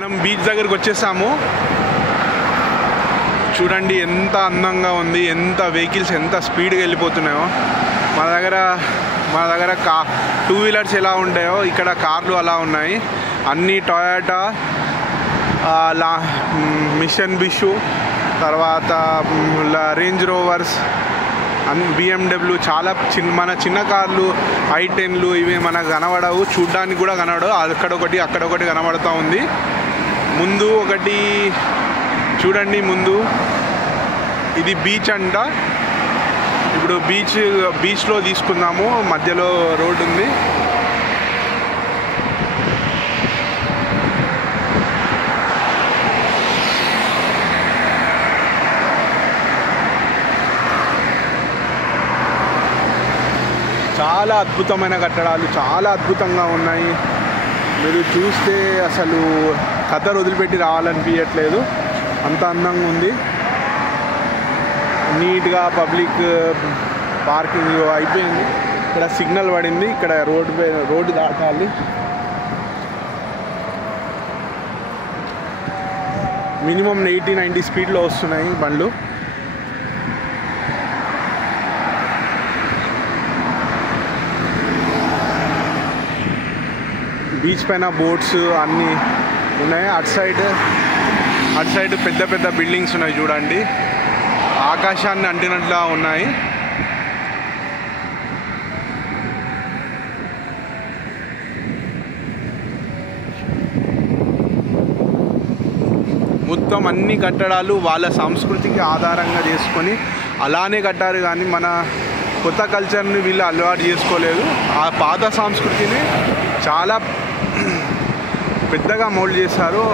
మనం బీచ్ దగ్గరికి వచ్చేసాము. చూడండి ఎంత అందంగా ఉంది, ఎంత వెహికల్స్ ఎంత స్పీడ్గా వెళ్ళిపోతున్నాయో. మన దగ్గర టూ వీలర్స్ ఎలా ఉంటాయో ఇక్కడ కార్లు అలా ఉన్నాయి. అన్నీ టొయోటా, మిషన్ బిషు, తర్వాత రేంజ్ రోవర్స్, BMW, చాలా మన చిన్న కార్లు i10లు ఇవి మనకు కనబడవు, చూడ్డానికి కూడా కనబడవు. అక్కడొకటి కనబడుతూ ఉంది. ముందు ఒకటి చూడండి, ముందు ఇది బీచ్ అంట. ఇప్పుడు బీచ్లో తీసుకుందాము. మధ్యలో రోడ్డు ఉంది. చాలా అద్భుతమైన కట్టడాలు, చాలా అద్భుతంగా ఉన్నాయి. మీరు చూస్తే అసలు ఖతర్ వదిలిపెట్టి రావాలనిపించట్లేదు, అంత అందంగా ఉంది. నీట్గా పబ్లిక్ పార్కింగ్ అయిపోయింది. ఇక్కడ సిగ్నల్ పడింది. ఇక్కడ రోడ్డు దాటాలి. మినిమం 80-90 స్పీడ్లో వస్తున్నాయి బండ్లు. బీచ్ పైన బోట్స్ అన్నీ ఉన్నాయి. అటు సైడ్ పెద్ద పెద్ద బిల్డింగ్స్ ఉన్నాయి చూడండి, ఆకాశాన్ని అంటినట్లా ఉన్నాయి. మొత్తం అన్ని కట్టడాలు వాళ్ళ సంస్కృతికి ఆధారంగా చేసుకొని అలానే కట్టారు, కానీ మన కొత్త కల్చర్ని వీళ్ళు అలవాటు చేసుకోలేదు. ఆ పాత సంస్కృతిని చాలా పెద్దగా మోల్డ్ చేశారు.